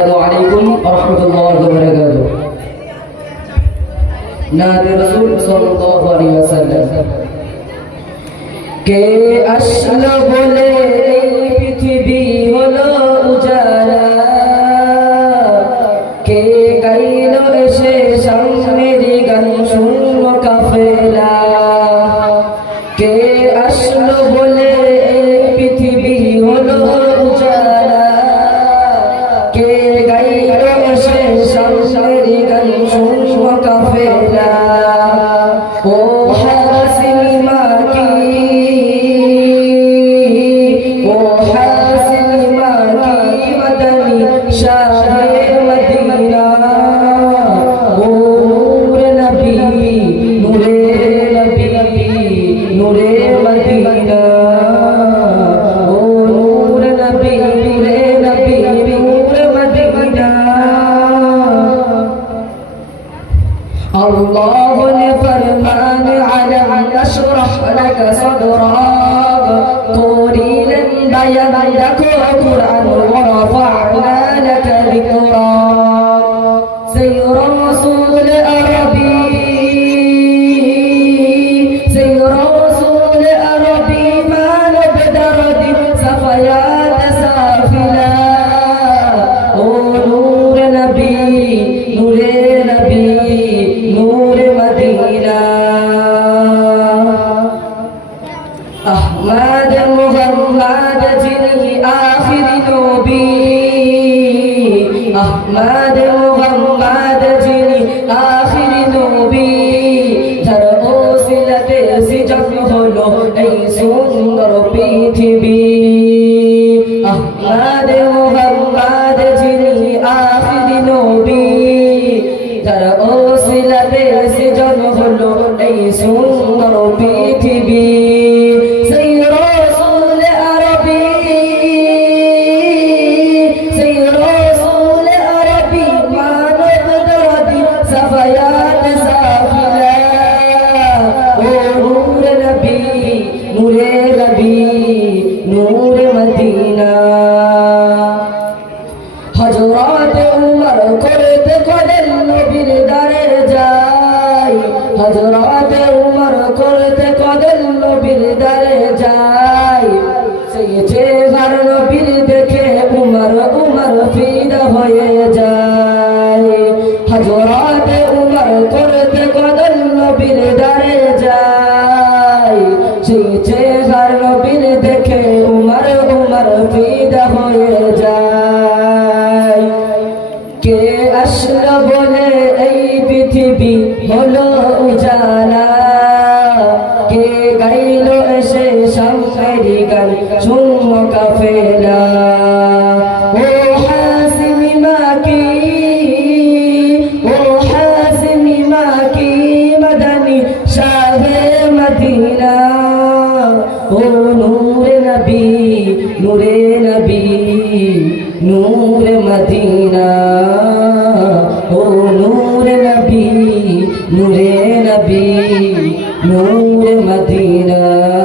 السلام عليكم ورحمة الله وبركاته نادي رسول صلى الله عليه وسلم كي أشلب لك الله لفرمان أن أشرح لك صدرا. طوري لن لك قرآن ورفعنا لك ذكرا. سيرا آخر نبي أحمد محمد جني آخر نبي যার ওসিলাতে সৃজন হলো এই সুন্দর পৃথিবী আহমাদ মুহাম্মদ যিনি আখির নবী যার ওসিলাতে সৃজন হলো এই সুন্দর হজরত উমর করতে করেন নবীর দারে যাই সেই চেয়েছে আর নবীর দেখে উমার উমার ফিদা হয়ে যায়। কে আসলো বলে এই পৃথিবী হলো উজালা? কে গাইল এসে সামসারি গান শূন্য কাফেলা? Shahid ও নূরে নবী নূরে নবী নূর মদিনা। ও নূর নবী নূরে নবী নূর মদিনা।